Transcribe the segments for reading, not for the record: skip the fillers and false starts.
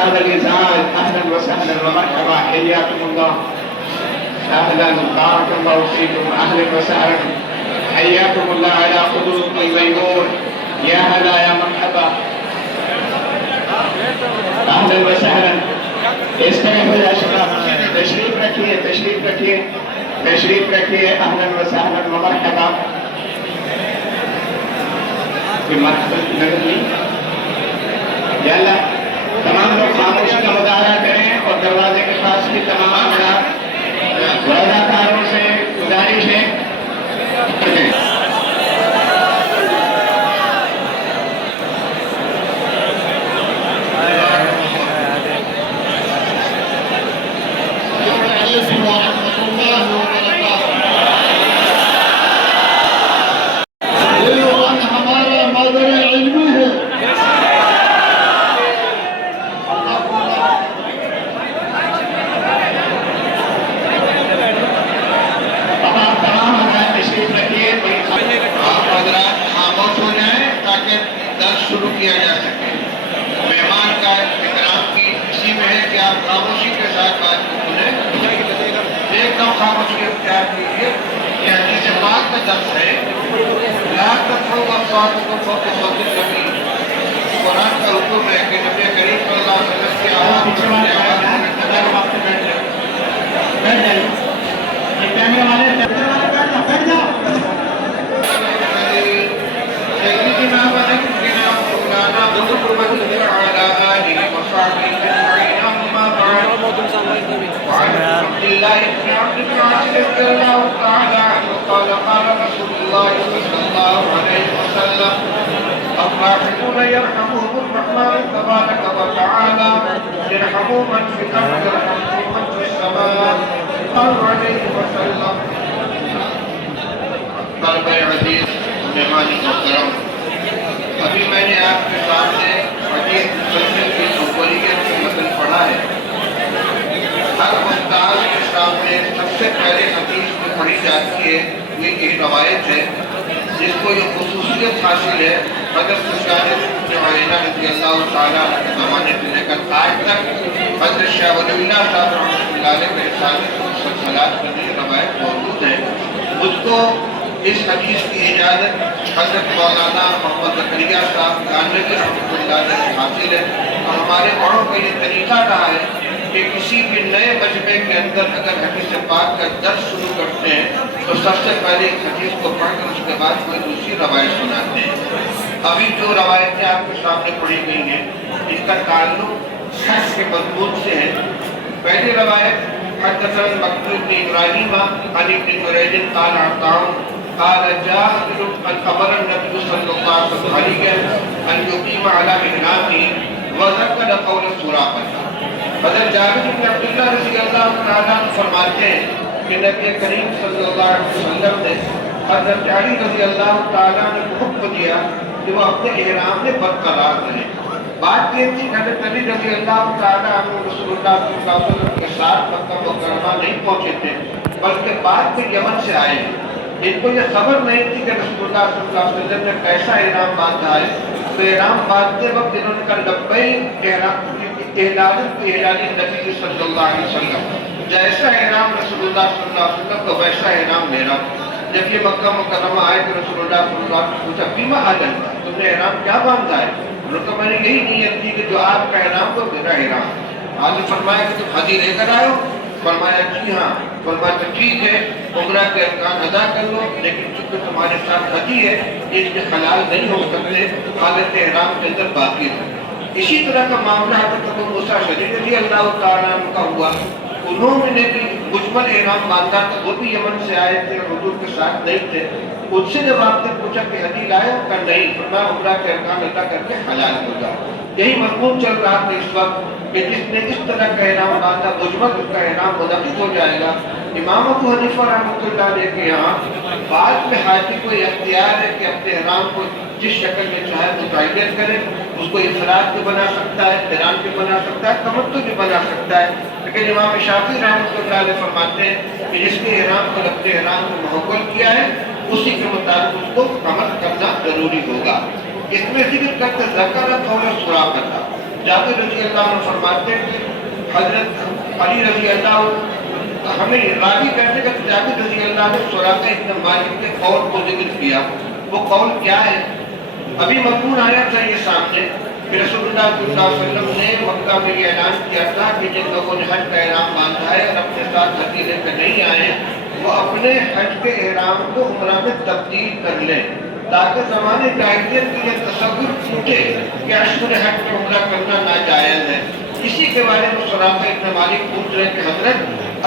هذا الإزار أهلا وسهلا ومرحبا حياكم الله أهلا بارك الله فيكم أهلا وسهلا حياكم الله على خدود الميمون يا هلا يا مرحبا أهلا وسهلا استمعوا يا شباب تشريف رکھیے تشریف رکھیے أهلا وسهلا ومرحبا مرحبا یالا تمام لوگ خاموشی کا مظاہرہ کریں اور دروازے کے پاس بھی تمام وعدہ سے گزارش ہے شروع کیا جا سکے مہمان کا احترام کی اسی میں ہے کہ آپ خاموشی کے ساتھ بات کو سنیں ایک دم خاموشی اختیار کیجیے یہ حدیث پاک کا درس ہے لا ترفعوا اصواتکم فوق صوت النبی قرآن کا حکم ہے کہ نبی کریم صلی اللہ علیہ وسلم کی آواز بیٹھ جائیں کیمرے والے بیٹھ جاؤ سیدنا ونبینا مولانا محمد وعلى آله وصحبه أجمعين أما بعد وعن عبد الله بن عبد العزيز رضي الله تعالى عنه قال قال رسول الله صلى الله عليه وسلم الراحمون يرحمهم الرحمن تبارك وتعالى يرحموا من في الأرض يرحمكم من في السماء قال عليه وسلم طلب العزيز مہمان محترم ابھی میں نے آپ کے سامنے حدیث مسلسل کی اولیت کا متن پڑھا ہے ہر استاد کے سامنے سب سے پہلے حدیث میں پڑھی جاتی ہے یہ ایک روایت ہے جس کو یہ خصوصیت حاصل ہے حضرت شاہ بن عینہ رضی اللہ تعالیٰ عنہ کے زمانے سے لے کر آج تک حضرت شاہ ولی اللہ صاحب رحمۃ اللہ علیہ کے رسالے مسلسلات میں یہ روایت موجود ہے مجھ کو اس حدیث کی اجازت حضرت مولانا محمد زکریا صاحب گانوی رحمۃ اللہ علیہ حاصل ہے اور ہمارے بڑوں کا یہ طریقہ رہا ہے کہ کسی بھی نئے مجمع کے اندر اگر حدیث پاک کا درس شروع کرتے ہیں تو سب سے پہلے اس حدیث کو پڑھ کر اس کے بعد کوئی دوسری روایت سناتے ہیں ابھی جو روایتیں آپ کے سامنے پڑھی گئی ہیں ان کا تعلق حج کے مضمون سے ہے پہلی روایت حدثنا مکتوب بن ابراہیم عن ابن جریج قال عطاء قال جاء رجل ان امر النبي صلى الله عليه وسلم ان يقيم على محرابه وذكر قول سراقه حضرت جابر بن عبداللہ رضی اللہ تعالیٰ عنہ فرماتے ہیں کہ نبی کریم صلی اللہ علیہ وسلم نے حضرت علی رضی اللہ تعالیٰ عنہ کو حکم دیا کہ وہ اپنے احرام میں برقرار رہیں بات یہ تھی حضرت علی رضی اللہ تعالیٰ عنہ رسول اللہ صلی اللہ علیہ وسلم کے ساتھ مکہ مکرمہ نہیں پہنچے تھے بلکہ بعد میں یمن سے آئے ان کو یہ خبر نہیں تھی کہ رسول اللہ صلی اللہ علیہ وسلم نے کیسا احرام باندھا ہے تو احرام باندھتے وقت انہوں نے کہا لبیک احلال نبی صلی اللہ علیہ وسلم جیسا احرام رسول اللہ صلی اللہ علیہ وسلم کا ویسا احرام میرا جب یہ مکہ مکرمہ آئے تو رسول اللہ صلی اللہ علیہ وسلم پوچھا بیما حاجن تم نے احرام کیا باندھا ہے انہوں نے میں نے یہی نیت کی کہ جو آپ کا احرام ہو میرا احرام آج فرمایا کہ تم حجی لے کر آئے ہو فرمایا جی ہاں فرمایا تو ٹھیک ہے عمرہ کے ارکان ادا کر لو لیکن چونکہ تمہارے ساتھ حجی ہے اس کے حلال نہیں ہو سکتے حالت احرام کے اندر باقی ہے اسی طرح کا معاملہ حضرت ابو موسیٰ شریف رضی اللہ تعالیٰ عنہ کا ہوا انہوں نے بھی مجمل احرام باندھا تھا وہ بھی یمن سے آئے تھے اور حضور کے ساتھ نہیں تھے ان سے جب آپ نے پوچھا کہ حجی لائے ہو کہ نہیں فرمایا عمرہ کے ارکان ادا کر کے حلال ہو جاؤ یہی مضمون چل رہا تھا اس وقت کہ جس نے اس طرح کا احرام باندھا مجمل اس کا احرام منعقد ہو جائے گا امام ابو حنیفہ رحمۃ اللہ علیہ کے یہاں بعد میں حاجی کو اختیار ہے کہ اپنے احرام کو جس شکل میں چاہے متعین کرے اس کو افراد بھی بنا سکتا ہے قران بھی بنا سکتا ہے تمتع بھی بنا سکتا ہے لیکن امام شافعی رحمۃ اللہ علیہ فرماتے ہیں کہ جس کے احرام کو اپنے احرام کو محول کیا ہے اسی کے مطابق اس کو عمل کرنا ضروری ہوگا اس میں ذکر کرتے ذکر قول سراقہ जाबिर रजी अल्लाह अन्हु फरमाते हैं कि हजरत अली रजी अल्लाह हमें राजी करने का जाबिर रजी अल्लाह ने सुराका इब्न मालिक के कौल को जिक्र किया। वो कौल क्या है? अभी मज़मून आया था ये सामने कि रसूलुल्लाह सल्लल्लाहु अलैहि वसल्लम ने मक्का में ये ऐलान किया था कि जिन लोगों ने हज का एहराम बांधा है और अपने साथ हज लेकर नहीं आए वो अपने हज के एहराम को उम्रा में तब्दील कर लें, ताकि ज़माने जाहिलियत की ये तसव्वुर टूटे कि अशहुर हज में उम्रा करना नाजायज़ है। इसी के बारे में सुराका इब्न मालिक पूछ रहे कि हजरत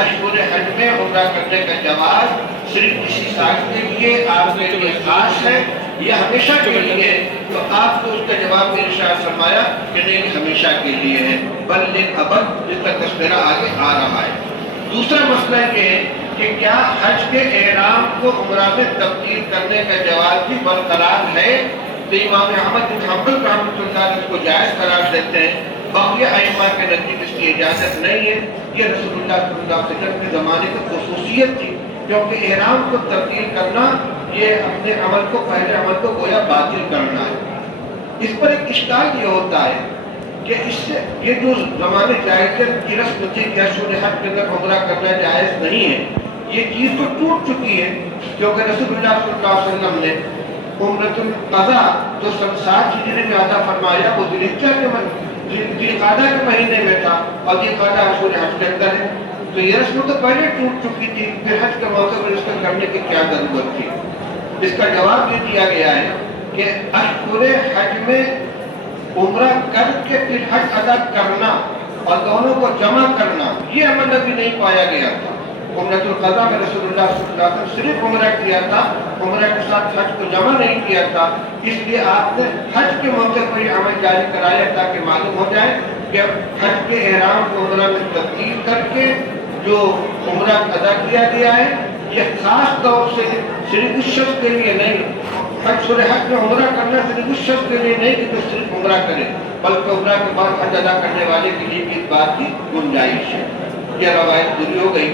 अशहुर हज में उम्रा करने का जवाब सिर्फ इसी साल के लिए आपके लिए खास है या हमेशा के लिए? तो आपको उसका जवाब में इरशाद फरमाया कि नहीं, हमेशा के लिए है, बल अबद, जिसका तस्करा आगे आ रहा है। दूसरा मसला ये है कि क्या हज के एहराम को उम्रा में तब्दील करने का जवाब भी बरकरार है? तो इमाम अहमद बिन हंबल रहमतुल्लाह अलैह इसको जायज़ करार देते हैं, बाकी अइम्मा के नज़दीक इसकी इजाज़त नहीं है। ये रसूलुल्लाह सल्लल्लाहु अलैहि वसल्लम के ज़माने की ख़ुसूसियत थी, क्योंकि एहराम को तब्दील करना ये अपने अमल को, पहले अमल को गोया बातिल करना है। इस पर एक इश्काल ये होता है कि इससे ये जो ज़माने जाहिलियत की रस्म थी कि अशहुर हज के अंदर उम्रा करना जायज़ नहीं है, ये चीज़ तो टूट चुकी है, क्योंकि रसूलुल्लाह सल्लल्लाहु अलैहि वसल्लम ने उम्रतुल क़ज़ा जो सन 7 हिजरी में अदा फरमाया वो ज़िलक़ादा के महीने में था और ज़िलक़ादा अशहुर हज के अंदर है। तो ये रस्म तो पहले टूट चुकी थी, फिर हज के मौके पर इसको करने की क्या ज़रूरत थी? इसका जवाब ये दिया गया है कि अशहुर हज में उम्रा करके फिर हज अदा करना और दोनों को जमा करना ये अमल अभी नहीं पाया गया था। उम्रतुल क़ज़ा में रसूलुल्लाह सल्लल्लाहु अलैहि वसल्लम सिर्फ उम्रा किया था, उम्रा के साथ हज को जमा नहीं किया था, इसलिए आपने हज के मौके पर ये अमल जारी कराया ताकि मालूम हो जाए कि हज के एहराम को उम्रा में तब्दील करके जो उम्रा अदा किया गया है ये खास तौर से सिर्फ उस शख्स के लिए नहीं, अशहुर हज में उम्रा करना सिर्फ उस शख्स के लिए नहीं कि जो सिर्फ उम्रा करे, बल्कि उम्रा के बाद हज अदा करने वाले के लिए भी इस बात की गुंजाइश है। यह रवायत पूरी हो गई।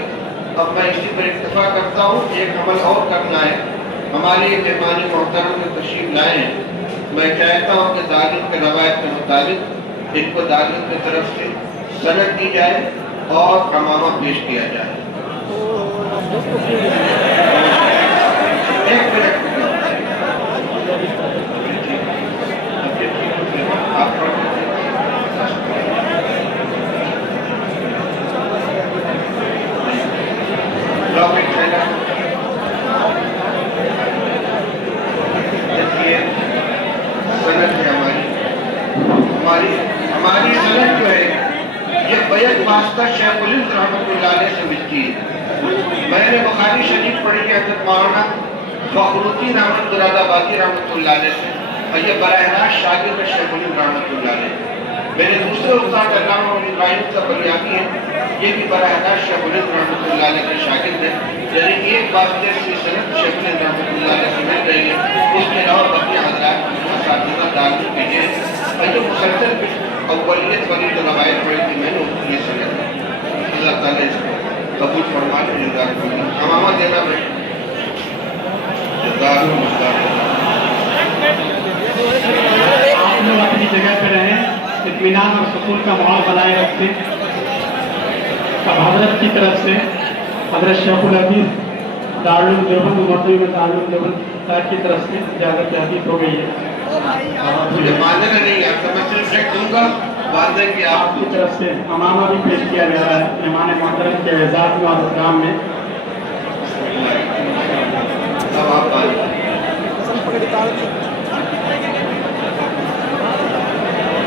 अब मैं इसी पर इत्तफा करता हूँ, एक अमल और करना है। हमारे मेहमान मोहतरम में तशरीफ लाए हैं, मैं चाहता हूँ कि दारुल के रवायत के मुताबिक इनको दारुल की तरफ से सनद दी जाए और अमामा पेश किया जाए। एक मिनट हमारी सनद जो है ये बैत वास्ता शेखुल हिंद रहमतुल्लाह अलैह से मिलती है। मैंने बुखारी शरीफ पढ़ी है हज़रत मौलाना फखरुद्दीन अहमद मुरादाबादी रहमतुल्लाह अलैह से, और ये बराह रास्त शागिर्द शेखुल हिंद रहमतुल्लाह अलैह। मेरे दूसरे उस्ताद अल्लामा इब्राहिम सबरियानी हैं, ये भी बराह रास्त शेखुल हिंद रहमतुल्लाह अलैह के शागिर्द हैं। यानी एक वास्ते से सनद शेखुल हिंद रहमतुल्लाह अलैह से मिल रही है, उसके अलावा बाकी हज़रात असातिज़ा दारुल के हैं। जो मुसलसल अव्वलियत वाली जो रवायत पढ़ी थी मैंने उसकी सनद अल्लाह ताला इसको कबूल फरमा ले। अमामा देना भाई आप लोग अपनी जगह पर रहें, इत्मीनान और सुकून का माहौल बनाए रखें। अब हजरत की तरफ से हजरत शेखुल हदीस दारुल देवबंद मरतबा दारुल देवबंद की तरफ से इजाज़त हदीस हो गई है। मुझे मानना नहीं आता, मैं सिर्फ चेक दूंगा वादे कि आपकी तरफ से अमामा भी पेश किया जा रहा है मेहमान मोहतरम के एजाज़ में और इकराम में। अब आप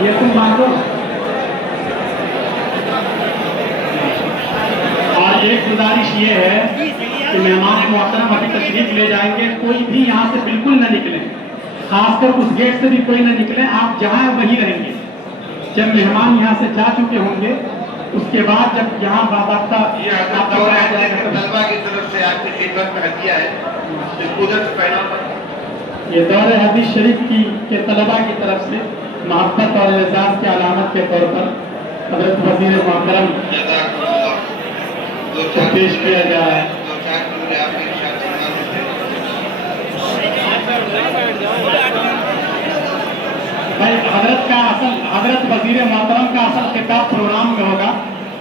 ये तुम बांधो। और एक गुजारिश ये है कि मेहमान मोहतरम अभी तशरीफ ले जाएंगे, कोई भी यहाँ से बिल्कुल न निकले, खासकर उस गेट से भी कोई न निकले, आप जहाँ वहीं रहेंगे। जब मेहमान यहाँ से जा चुके होंगे उसके बाद जब यहाँ बाकायदा की तरफ से आपकी खिदमत में हदिया है, ये दौरे हदीस शरीफ के तलबा की तरफ से मोहब्बत और एजाज़ की अलामत के तौर पर हज़रत वज़ीर मोहतरम पेश किया जा रहा है। भाई हजरत वजीर मोहतरम का असल खिताब प्रोग्राम में होगा,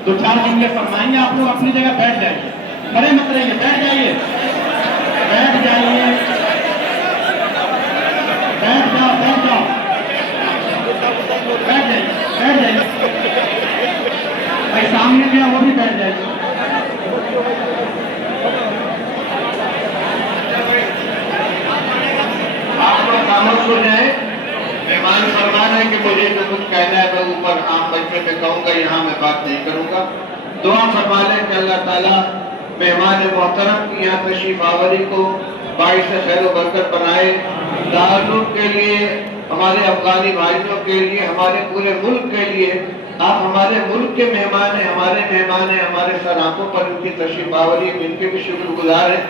2-4 जुमले फरमाएंगे, आप लोग अपनी जगह बैठ जाइए, खड़े मत रहिए, बैठ जाइए, बैठ जाइए, बैठ जाओ, बैठ जाओ, बैठ जाइए, बैठ जाइए, भाई सामने जो है वो भी बैठ जाइए। आप लोग खामोश हो जाए। मेहमान फरमान है कि मुझे जो कुछ कहना है मैं ऊपर आम बच्चे में कहूँगा, यहाँ मैं बात नहीं करूँगा। दुआ फरमा लें कि अल्लाह ताला मेहमान मोहतरम की यहाँ तशरीफ आवरी को बाइस से खैर बरकत बनाए। दारुल के लिए, हमारे अफगानी भाइयों के लिए, हमारे पूरे मुल्क के लिए, आप हमारे मुल्क के मेहमान हैं, हमारे सर आंखों पर इनकी तशरीफ आवरी, इनके भी शुक्रगुजार हैं,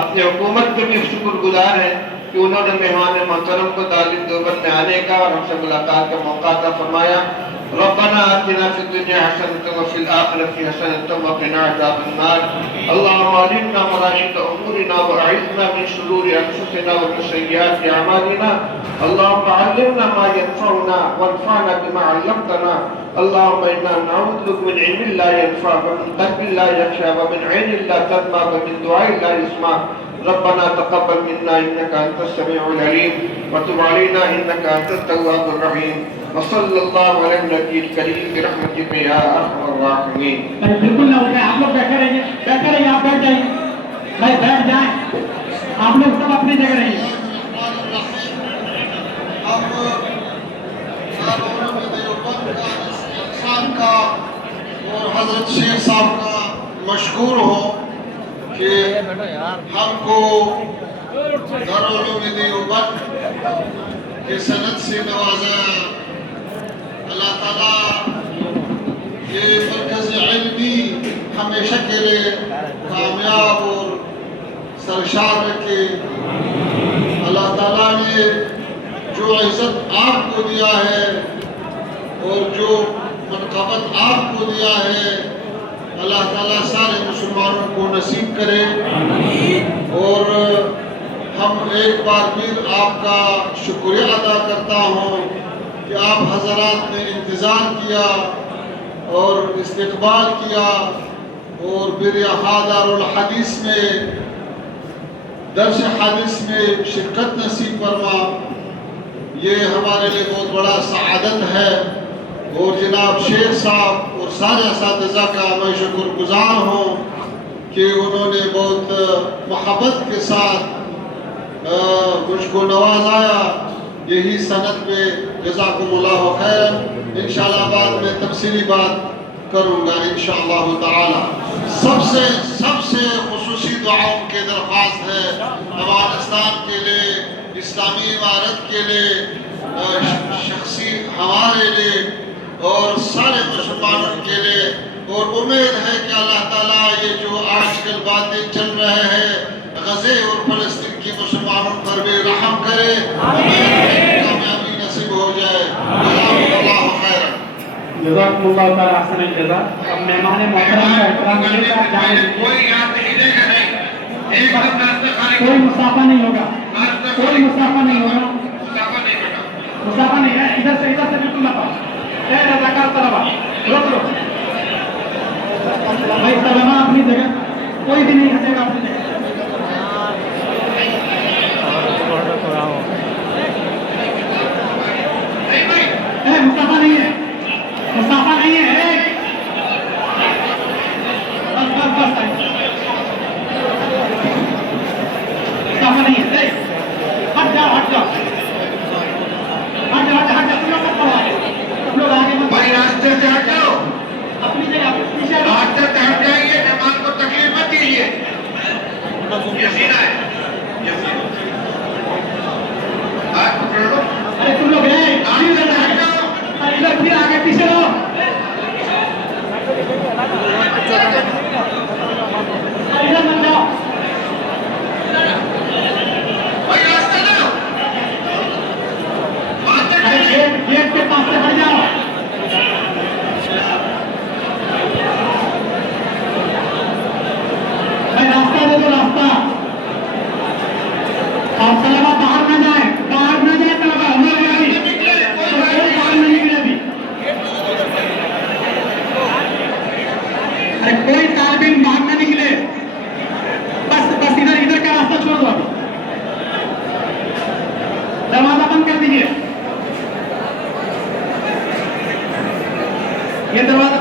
अपनी हुकूमत के भी शुक्रगुजार हैं कि उन्होंने मेहमान मोहतरम को दारुल देवबंद में आने का और हमसे मुलाकात का मौका अता फरमाया। रब्बना आतिना फिद दुनिया हसनतन व फिल आखिरति हसनतन व क़िना अज़ाबन्नार। अल्लाहुम्मा अलिमना मराशिद उमूरिना व अइज़ना मिन शुरूरि अनफुसिना व मिन सय्यिआति अमालिना। अल्लाहुम्मा अल्लिमना मा यनफ़उना वन्फ़अना बिमा अल्लमतना। अल्लाहुम्मा इन्ना नऊज़ु बिका मिन इल्मिन ला यनफ़अ व मिन क़ल्बिन ला यख़शा व मिन ऐनिन ला तदमा व मिन दुआइन ला युस्मा। रब्बना तक़ब्बल मिन्ना इन्नका अंतस समीउल अलीम व तुब अलैना इन्नका अंतत तव्वाबुर रहीम। वसल्लल्लाहु अलैहि नबील करीम बिरहमतिका या अरहमर राहिमीन। बिल्कुल ना उठे, आप लोग बैठे रहिए, आप बैठ जाइए, भाई बैठ जाएं, आप लोग सब अपनी जगह रहिए। का और हजरत शेख साहब का मशकूर हो कि हमको दारुल उलूम देवबंद के सनद से नवाजा। अल्लाह ताला ये मरकज़ इल्मी हमेशा के लिए कामयाब और सरशार रखे। अल्लाह ताला ने जो इज़्ज़त आपको दिया है और जो मनक़बत आपको दिया है, अल्लाह ताला सारे मुसलमानों को नसीब करे। और हम एक बार फिर आपका शुक्रिया अदा करता हूँ कि आप हज़रात ने इंतज़ार किया और इस्तक़बाल किया और फिर यहाँ दारुल हदीस में दर्स हदीस में शिरकत नसीब फरमा। ये हमारे लिए बहुत बड़ा सआदत है और जनाब शेख साहब और सारे असातिज़ा का मैं शुक्रगुजार हूँ कि उन्होंने बहुत मोहब्बत के साथ मुझको नवाज़ाया। यही सनद में जज़ाकुमुल्लाहु खैर। इंशाअल्लाह बाद में तफसीली बात करूँगा इंशाअल्लाह ताला। सबसे खुसूसी दुआओं के दरख्वास्त है अफ़गानिस्तान के लिए, इस्लामी इमारत के लिए, शख्सी हमारे लिए और सारे मुसलमानों के लिए। और उम्मीद है कि अल्लाह ताला ये जो आजकल बातें चल रहे हैं गज़े और फ़लस्तीन के मुसलमानों पर भी रहम करे, कामयाबी नसीब हो जाए। जज़ाकुमुल्लाहु खैरन। जज़ाकुमुल्लाहु ताला अहसनल जज़ा। अब मेहमान मोहतरम का इकराम करें। कोई यहाँ से हिलेगा नहीं, एकदम रास्ते खाली, कोई मुसाफा नहीं होगा, कोई मुसाफा नहीं होगा, मुसाफा नहीं बेटा, मुसाफा नहीं है। इधर से बिल्कुल ना पाओ। रज़ाकार तलबा रुक भाई, तलबा अपनी जगह, कोई भी नहीं हटेगा अपनी जगह। मुसाफा नहीं है, मुसाफा नहीं है। बस मुसाफा नहीं है। हट जाओ तुम लोग आगे मत। भाई रास्ते से हट जाओ, अपनी जगह पीछे रास्ते से हट जाइए, मेहमान को तकलीफ मत दीजिए। ये दरवाजा